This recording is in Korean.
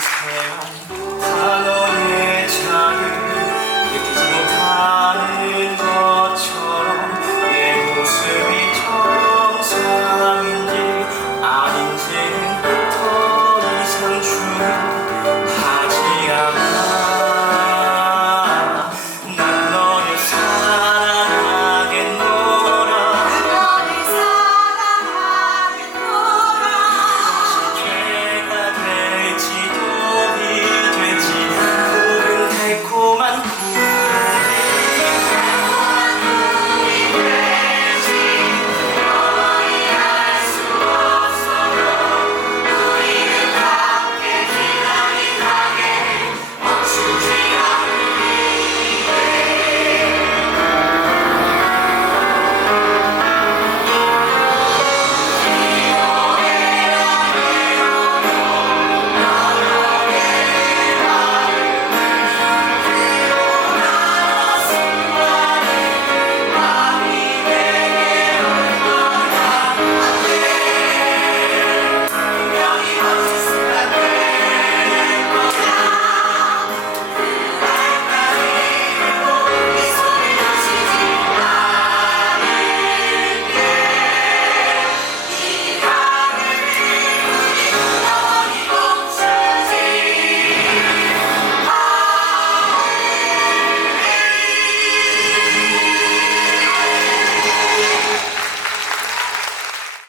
세상